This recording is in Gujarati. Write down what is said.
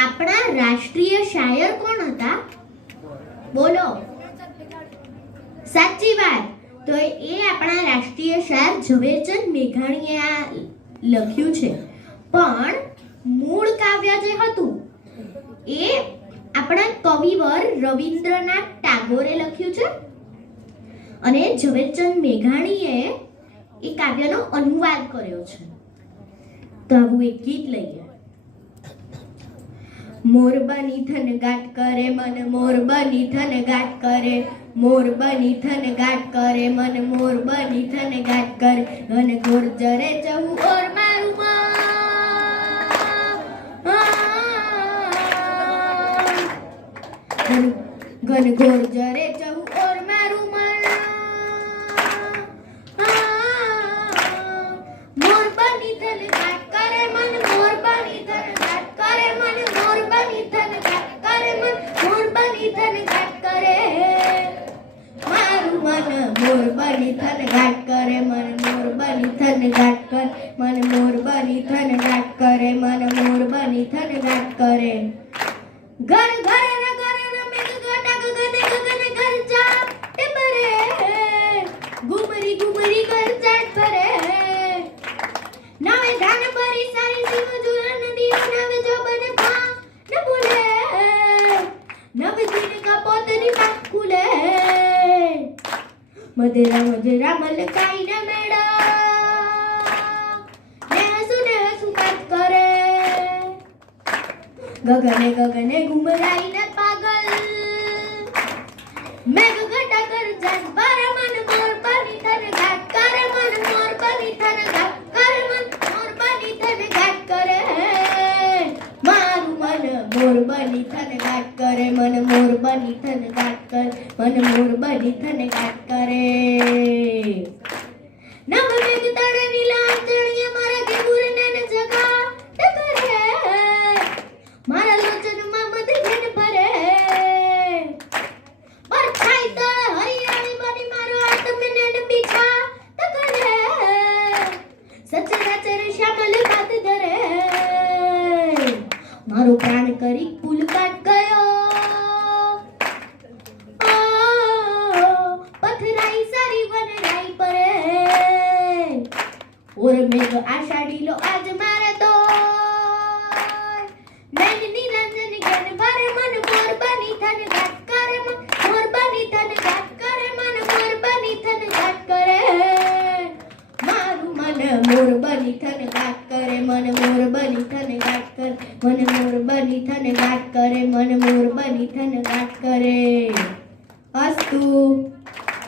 આપણા રાષ્ટ્રીય શાયર કોણ હતા? બોલો. સાચી વાત. તો એ આપણા રાષ્ટ્રીય શાયર ઝવેરચંદ મેઘાણીએ આ લખ્યું છે. પણ મૂળ કાવ્ય જે હતું એ આપણા કવિવર રવિન્દ્રનાથ ટાગોરે લખ્યું છે અને ઝવેરચંદ મેઘાણીએ એ કાવ્યનો અનુવાદ કર્યો છે. તો આવું એક ગીત લઈએ. મોર બની થન ગાટ કરે મન, મોર બની થન ગાટ કરે, મોર બની થન ગાટ કરે મન, મોર બની થન ગાટ કરે, ઘન ઘોર જરે ચહુ ઓર મારું મન, ઘન ઘોર જરે ચહુ ઓર મારું મન, મોર બની થન ગાટ કરે મન, મોર બની થન ગાટ કરે મન, મોર બની થન ગાટ કરે મન, મોર બની થન ગાટ કરે મારું મન, મોર બની થન ગાટ કરે મન, મોર બની થન ગાટ કરે મન, મોર બની થન ગાટ કરે મન, મોર બની થન ગાટ કરે. ઘર ઘર નગર મેઘ ઘટક ગને ગગન ઘર જા ટિપરે, ગુમરી ગુમરી ઘર ચાટ કરે, નવે ધાન ભરી સારી સિંહ જુલન દિયો, નવે જોબન પા ન ભૂલે, નવે દિન કપોતની પાક ખુલે, મધરા મધરા મલકાઈ ન મેળા, ને હસુ કાટ કરે, ગગને ગગને ઘુમરાઈ ન પાગલ, મેઘ ઘટા કર જાત બાર મન, મોર બની થન ગાટ કરે મન, મોર બની થન ગાટ કરે મન, મોર બની થન ગાટ કરે મારું મન, મોર બની થન ગાટ કરે મન, મોર બની થન ગાટ કરે મન, મોર બની થન ગાટ કરે. નવ મેઘ તળે નીલા આંચળીએ મારા ઘેબુર ને જગા ટકરે, મારા લોચનમાં મધ ઘેન ભરે, પરછાઈ તળ હરિયાળી બની મારો આત્મ ને પીછા ટકરે, સચરાચર શ્યામલ બાત ધરે, મારો પ્રાણ કરી કુલ કાટ ગયો, પથરાઈ સારી વનરાઈ પરે, ઓર મેઘ આષાઢી લો આજ મારે તો, નૈન નિરંજન જ્ઞાન ભરે મન, મોર બની થન ગાટ કરે મન, મોર બની થન ગાટ કરે મન, મોર બની થન ગાટ કરે મારું મન, મોર બની થન ગાટ કરે મન, મોર બની થન ગાટ કરે મન, મોર બની થન ગાટ કરે મન, મોર બની થન ગાટ કરે. અસ્તુ.